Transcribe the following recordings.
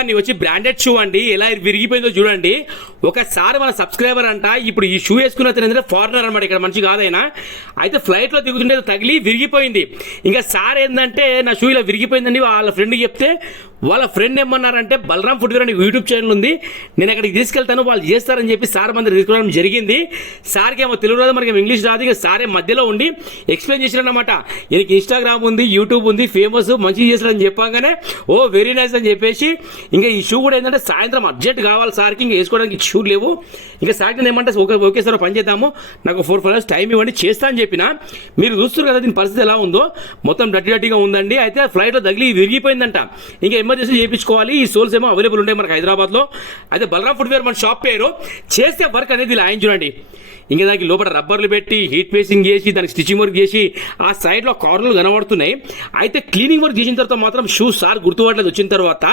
చెప్పండి, వచ్చి branded shoe అండి, ఎలా విరిగిపోయిందో చూడండి. ఒకసారి మన సబ్స్క్రైబర్ అంట, ఇప్పుడు ఈ షూ వేసుకున్న అతను ఫారినర్ అనమాట, ఇక్కడ మంచి కాదైనా. అయితే ఫ్లైట్లో దిగుతుంటే తగిలి విరిగిపోయింది. ఇంకా సార్ ఏంటంటే నా షూ ఇలా విరిగిపోయిందండి వాళ్ళ ఫ్రెండ్కి చెప్తే, వాళ్ళ ఫ్రెండ్ ఏమన్నారంటే బలరాం ఫుట్వేర్ అని యూట్యూబ్ ఛానల్ ఉంది, నేను అక్కడికి తీసుకెళ్తాను, వాళ్ళు చేస్తారని చెప్పి సార్ మన తీసుకోవడం జరిగింది. సార్కి ఏమో తెలుగు రాదు, మనకి ఇంగ్లీష్ రాదు. ఇక సారే మధ్యలో ఉండి ఎక్స్ప్లెయిన్ చేసిరన్నమాట. ఈయనకి ఇన్స్టాగ్రామ్ ఉంది, యూట్యూబ్ ఉంది, ఫేమస్, మంచిగా చేశారని చెప్పగానే ఓ వెరీ నైస్ అని చెప్పేసి, ఇంకా ఈ షూ కూడా ఏంటంటే సాయంత్రం అర్జెంట్ కావాలి సార్కి, ఇంకా వేసుకోవడానికి షూ లేవు. ఇంకా సార్కి ఏమంటే ఓకే సార్ పని చేద్దాము, నాకు 4 hours టైం ఇవ్వండి, చేస్తా అని చెప్పిన. మీరు చూస్తారు కదా దీని పరిస్థితి ఎలా ఉందో, మొత్తం డట్టిగా ఉందండి. అయితే ఫ్లైట్లో తగిలి విరిగిపోయిందంట. ఇంకా ఎమర్జెన్సీ చేయించుకోవాలి. ఈ సోల్స్ ఏమో అవైలబుల్ ఉంటాయి మనకు హైదరాబాద్లో. అయితే బలరాం ఫుట్వేర్ మన షాప్ పేరు. చేసే వర్క్ అనేది ఇలా ఆయన చూడండి. ఇంకా దానికి లోపల రబ్బర్లు పెట్టి హీట్ పేసింగ్ చేసి దానికి స్టిచ్చింగ్ వర్క్ చేసి ఆ సైడ్లో కార్నర్లు కనబడుతున్నాయి. అయితే క్లీనింగ్ వర్క్ చేసిన తర్వాత మాత్రం షూ సార్ గుర్తుపట్టలేదు. వచ్చిన తర్వాత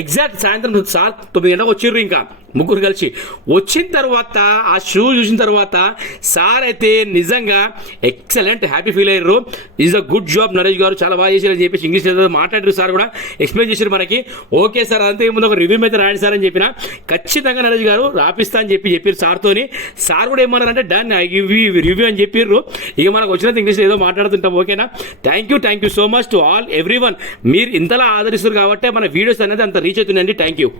ఎగ్జాక్ట్ సాయంత్రం సార్ 9 గంటలకు వచ్చిర్రు, ఇంకా ముగ్గురు కలిసి వచ్చిన తర్వాత ఆ షూ చూసిన తర్వాత సార్ అయితే నిజంగా ఎక్సలెంట్ హ్యాపీ ఫీల్ అయ్యారు. Is a good job Naresh గారు, చాలా బాగా చేశారని చెప్పేసి ఇంగ్లీష్ మాట్లాడారు. సార్ కూడా ఎక్స్ప్లెయిన్ చేశారు మనకి. ఓకే సార్ అంతే ముందు ఒక రివ్యూ అయితే రాయండి సార్ అని చెప్పిన. ఖచ్చితంగా నరేష్ గారు రాపిస్తా అని చెప్పారు సార్తోని. సార్ కూడా ఏమన్నారంటే done I give you review అని చెప్పారు. ఇక మనకు వచ్చినంత ఇంగ్లీష్ ఏదో మాట్లాడుతుంటాం. ఓకేనా, thank you so much to all every one. మీరు ఇంతలా ఆదరిస్తారు కాబట్టి మన వీడియోస్ అనేది అంత రీచ్ అవుతుందండి. Thank you.